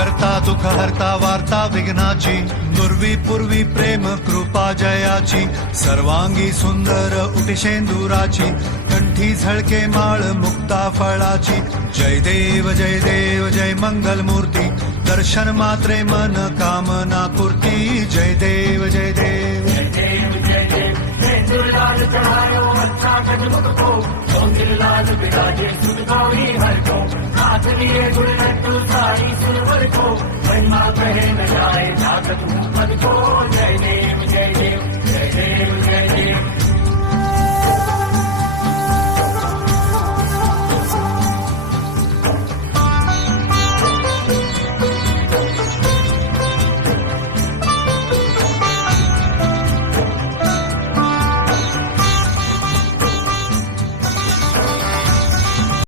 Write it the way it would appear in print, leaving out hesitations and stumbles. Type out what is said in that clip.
करता दुःख हरता वार्ता विघ्नाची, नुर्वी पूर्वी प्रेम कृपा जयाची, सर्वांगी सुंदर उटिशेंदुराची, कंठी झळके माळ मुक्ता फळाची, जय देव जय मंगल मूर्ती, दर्शन मात्रे मन कामना पूर्ती, जय देव जय देव लाल चढ़ायो अच्छा गजमुख को, लाल बिराजे सुध गौरी हर को, हाथ लिए गुड़ लड्डू साड़ी सिल्वर को, महिमा कहे न जाए ताकत पद को, जय देव जय देव जय देव जय देव।